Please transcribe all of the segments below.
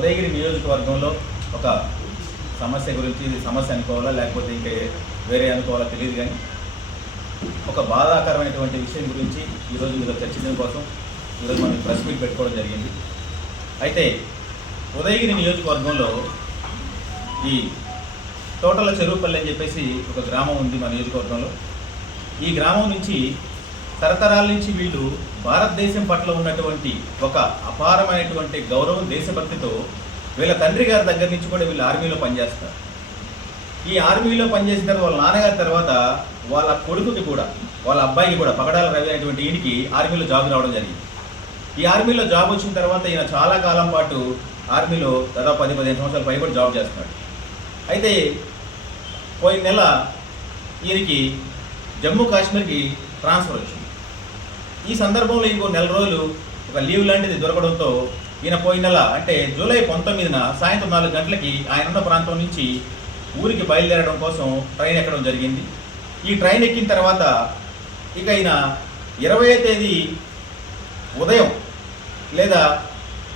ఉదయగిరి నియోజకవర్గంలో ఒక సమస్య గురించి, ఇది సమస్య అనుకోవాలా లేకపోతే ఇంకా వేరే అనుకోవాలా తెలియదు, కానీ ఒక బాధాకరమైనటువంటి విషయం గురించి ఈరోజు మీతో చర్చించడం కోసం ఈరోజు మనం ప్రెస్ మీట్ పెట్టుకోవడం జరిగింది. అయితే ఉదయగిరి నియోజకవర్గంలో ఈ తోటల చెరువుపల్లి అని చెప్పేసి ఒక గ్రామం ఉంది మన నియోజకవర్గంలో. ఈ గ్రామం నుంచి తరతరాల నుంచి వీళ్ళు భారతదేశం పట్ల ఉన్నటువంటి ఒక అపారమైనటువంటి గౌరవం, దేశభక్తితో వీళ్ళ తండ్రి గారి దగ్గర నుంచి కూడా వీళ్ళు ఆర్మీలో పనిచేస్తారు. ఈ ఆర్మీలో పనిచేసిన తర్వాత వాళ్ళ నాన్నగారి తర్వాత వాళ్ళ కొడుకుకి కూడా, వాళ్ళ అబ్బాయికి కూడా, పగడాల రవి అనేటువంటి ఈయనకి ఆర్మీలో జాబ్ రావడం జరిగింది. ఈ ఆర్మీలో జాబ్ వచ్చిన తర్వాత ఈయన చాలా కాలం పాటు ఆర్మీలో దాదాపు 10-15 సంవత్సరాల పైబడి జాబ్ చేస్తున్నాడు. అయితే పోయిన నెల ఈయనకి జమ్మూ కాశ్మీర్కి ట్రాన్స్ఫర్ వచ్చింది. ఈ సందర్భంలో ఇంకో నెల రోజులు ఒక లీవ్ లాంటిది దొరకడంతో ఈయన పోయిన నెల అంటే జూలై 19న సాయంత్రం 4 గంటలకి ఆయన ఉన్న ప్రాంతం నుంచి ఊరికి బయలుదేరడం కోసం ట్రైన్ ఎక్కడం జరిగింది. ఈ ట్రైన్ ఎక్కిన తర్వాత ఇక ఈయన 20వ తేదీ ఉదయం లేదా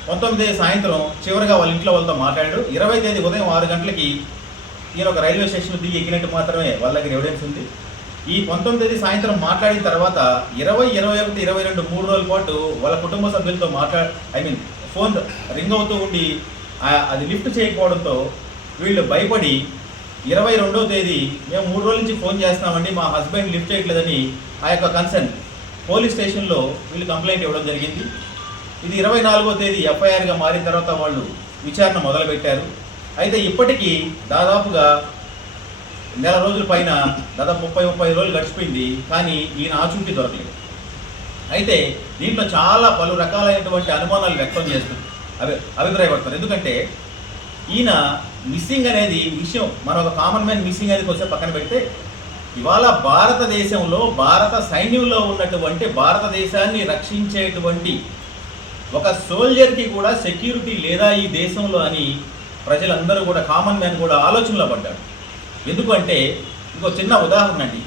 19వ తేదీ సాయంత్రం చివరిగా వాళ్ళ ఇంట్లో వాళ్ళతో మాట్లాడాడు. 20వ తేదీ ఉదయం 6 గంటలకి ఈయన ఒక రైల్వే స్టేషన్లో దిగి ఎక్కినట్టు మాత్రమే వాళ్ళ దగ్గర ఎవిడెన్స్ ఉంది. ఈ 19వ తేదీ సాయంత్రం మాట్లాడిన తర్వాత 20, 21, 22 3 రోజుల పాటు వాళ్ళ కుటుంబ సభ్యులతో ఫోన్ రింగ్ అవుతూ ఉండి అది లిఫ్ట్ చేయకపోవడంతో వీళ్ళు భయపడి 22వ తేదీ మేము 3 రోజుల నుంచి ఫోన్ చేస్తున్నామండి, మా హస్బెండ్ లిఫ్ట్ చేయట్లేదని ఆ యొక్క కన్సర్న్ పోలీస్ స్టేషన్లో వీళ్ళు కంప్లైంట్ ఇవ్వడం జరిగింది. ఇది 24వ తేదీ ఎఫ్ఐఆర్గా మారిన తర్వాత వాళ్ళు విచారణ మొదలుపెట్టారు. అయితే ఇప్పటికీ దాదాపుగా నెల రోజుల పైన, దాదాపు 30 రోజులు గడిచిపోయింది, కానీ ఈయన ఆచూకీ దొరకలేదు. అయితే దీంట్లో చాలా పలు రకాలైనటువంటి అనుమానాలు వ్యక్తం చేస్తూ అభిప్రాయపడతారు. ఎందుకంటే ఈయన మిస్సింగ్ అనేది విషయం మనం ఒక కామన్ మ్యాన్ మిస్సింగ్ అనేది కొంచెం పక్కన పెడితే, ఇవాళ భారతదేశంలో భారత సైన్యంలో ఉన్నటువంటి, భారతదేశాన్ని రక్షించేటువంటి ఒక సోల్జర్కి కూడా సెక్యూరిటీ లేదా ఈ దేశంలో అని ప్రజలందరూ కూడా, కామన్ మ్యాన్ కూడా ఆలోచనలో పడ్డాడు. ఎందుకంటే ఇంకో చిన్న ఉదాహరణ అండి,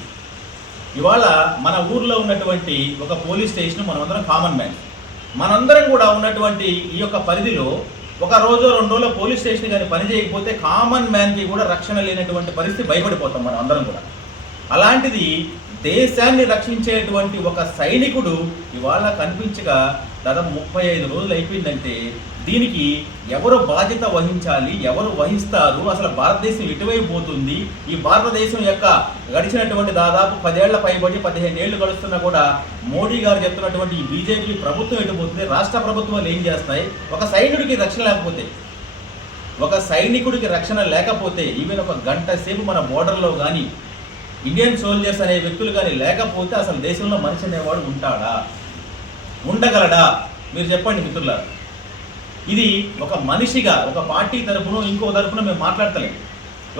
ఇవాళ మన ఊర్లో ఉన్నటువంటి ఒక పోలీస్ స్టేషన్ మనమందరం కామన్ మ్యాన్, మనందరం కూడా ఉన్నటువంటి ఈ యొక్క పరిధిలో ఒక రోజు 2 రోజుల పోలీస్ స్టేషన్ కానీ పని చేయకపోతే కామన్ మ్యాన్కి కూడా రక్షణ లేనటువంటి పరిస్థితి, భయపడిపోతాం మనం అందరం కూడా. అలాంటిది దేశాన్ని రక్షించేటువంటి ఒక సైనికుడు ఇవాళ కనిపించగా దాదాపు 35 రోజులు అయిపోయిందంటే దీనికి ఎవరు బాధ్యత వహించాలి, ఎవరు వహిస్తారు, అసలు భారతదేశం ఎటువైపు పోతుంది? ఈ భారతదేశం యొక్క గడిచినటువంటి దాదాపు 10 ఏళ్ల పైబడి 15 ఏళ్ళు గడుస్తున్నా కూడా మోడీ గారు చెప్తున్నటువంటి ఈ బీజేపీ ప్రభుత్వం ఎటుపోతుంది, రాష్ట్ర ప్రభుత్వాలు ఏం చేస్తాయి? ఒక సైనికుడికి రక్షణ లేకపోతే, ఒక సైనికుడికి రక్షణ లేకపోతే, ఈవెన్ ఒక గంట సేపు మన బోర్డర్లో కానీ ఇండియన్ సోల్జర్స్ అనే వ్యక్తులు కానీ లేకపోతే అసలు దేశంలో మనిషి అనేవాడు ఉంటాడా, ఉండగలడా? మీరు చెప్పండి మిత్రులారా. ఇది ఒక మనిషిగా, ఒక పార్టీ తరపున ఇంకో తరపున మేము మాట్లాడతలేము,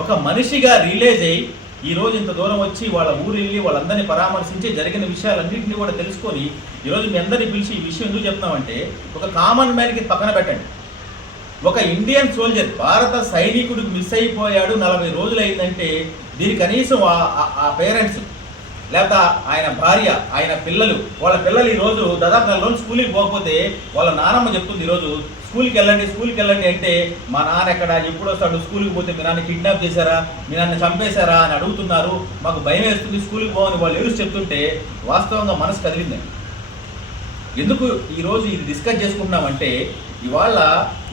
ఒక మనిషిగా రిలీజ్ అయ్యి ఈరోజు ఇంత దూరం వచ్చి వాళ్ళ ఊరు వెళ్ళి వాళ్ళందరినీ పరామర్శించి జరిగిన విషయాలన్నింటినీ కూడా తెలుసుకొని ఈరోజు మీ అందరినీ పిలిచి ఈ విషయం ఎందుకు చెప్తామంటే, ఒక కామన్ మ్యాన్కి పక్కన పెట్టండి, ఒక ఇండియన్ సోల్జర్, భారత సైనికుడికి మిస్ అయిపోయాడు, 40 రోజులు అయిందంటే దీని కనీసం ఆ పేరెంట్స్ లేకపోతే ఆయన భార్య, ఆయన పిల్లలు, వాళ్ళ పిల్లలు ఈరోజు దాదాపు 4 రోజులు స్కూల్కి పోకపోతే వాళ్ళ నాన్నమ్మ చెప్తుంది ఈరోజు స్కూల్కి వెళ్ళండి అంటే, మా నాన్న ఎక్కడ, ఎప్పుడు వస్తాడు, స్కూల్కి పోతే మీ నాన్న కిడ్నాప్ చేశారా, మీ నాన్న చంపేశారా అని అడుగుతున్నారు, మాకు భయం వేస్తుంది, స్కూల్కి పోవని వాళ్ళు ఏడుస్తూ చెప్తుంటే వాస్తవంగా మనసు కదిలిందండి. ఎందుకు ఈరోజు ఇది డిస్కస్ చేసుకుంటున్నామంటే, ఇవాళ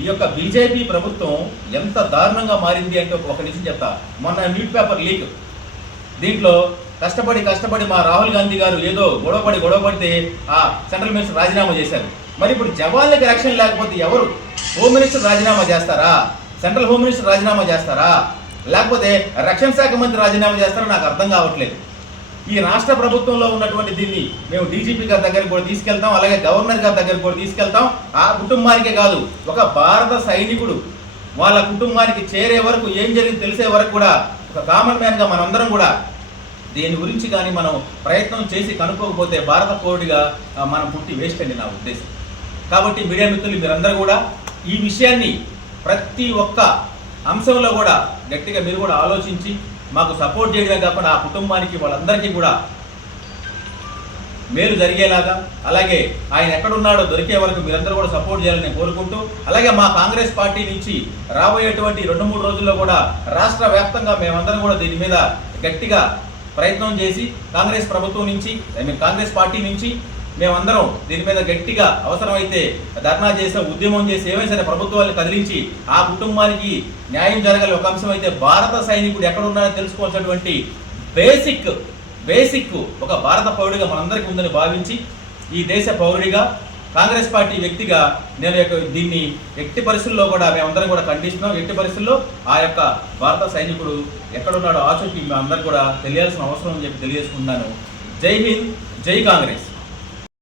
ఈ యొక్క బీజేపీ ప్రభుత్వం ఎంత దారుణంగా మారింది అంటే ఒక నిమిషం చెప్తా. మొన్న న్యూస్ పేపర్ లీక్, దీంట్లో కష్టపడి మా రాహుల్ గాంధీ గారు ఏదో గొడవపడితే ఆ సెంట్రల్ మినిస్టర్ రాజీనామా చేశారు. మరి ఇప్పుడు జవాన్లకు రక్షణ లేకపోతే ఎవరు? హోమ్ మినిస్టర్ రాజీనామా చేస్తారా? సెంట్రల్ హోమ్ మినిస్టర్ రాజీనామా చేస్తారా? లేకపోతే రక్షణ శాఖ మంత్రి రాజీనామా చేస్తారా? నాకు అర్థం కావట్లేదు. ఈ రాష్ట్ర ప్రభుత్వంలో ఉన్నటువంటి దీన్ని మేము డీజీపీ గారి దగ్గరికి కూడా తీసుకెళ్తాం, అలాగే గవర్నర్ గారి దగ్గరికి కూడా తీసుకెళ్తాం. ఆ కుటుంబానికే కాదు, ఒక భారత సైనికుడు వాళ్ళ కుటుంబానికి చేరే వరకు, ఏం జరిగింది తెలిసే వరకు కూడా ఒక కామన్ మ్యాన్గా మనందరం కూడా దీని గురించి కానీ మనం ప్రయత్నం చేసి కనుక్కోకపోతే భారత పౌరుడిగా మనం పుట్టి వేస్ట్ అండి నా ఉద్దేశం. కాబట్టి మీడియా మిత్రులు మీరందరూ కూడా ఈ విషయాన్ని ప్రతి ఒక్క అంశంలో కూడా గట్టిగా మీరు కూడా ఆలోచించి మాకు సపోర్ట్ చేయడమే కాకుండా ఆ కుటుంబానికి వాళ్ళందరికీ కూడా మేలు జరిగేలాగా, అలాగే ఆయన ఎక్కడున్నాడో దొరికే వరకు మీరందరూ కూడా సపోర్ట్ చేయాలని కోరుకుంటూ, అలాగే మా కాంగ్రెస్ పార్టీ నుంచి రాబోయేటువంటి 2-3 రోజుల్లో కూడా రాష్ట్ర వ్యాప్తంగా మేమందరం కూడా దీని మీద గట్టిగా ప్రయత్నం చేసి కాంగ్రెస్ ప్రభుత్వం నుంచి కాంగ్రెస్ పార్టీ నుంచి మేమందరం దీని మీద గట్టిగా అవసరమైతే ధర్నా చేసే, ఉద్యమం చేసి, ఏమైనా సరే ప్రభుత్వాన్ని కదిలించి ఆ కుటుంబానికి న్యాయం జరగాలి. ఒక అంశం అయితే భారత సైనికుడు ఎక్కడున్నాడో తెలుసుకోవాల్సినటువంటి బేసిక్ ఒక భారత పౌరుడిగా మనందరికీ ఉందని భావించి, ఈ దేశ పౌరుడిగా కాంగ్రెస్ పార్టీ వ్యక్తిగా నేను దీన్ని ఎట్టి పరిస్థితుల్లో కూడా మేమందరం కూడా ఖండిస్తున్నాం. ఎట్టి పరిస్థితుల్లో ఆ యొక్క భారత సైనికుడు ఎక్కడున్నాడో ఆచూకీ మేమందరం కూడా తెలియాల్సిన అవసరం అని చెప్పి తెలియజేసుకుంటున్నాను. జై హింద్, జై కాంగ్రెస్.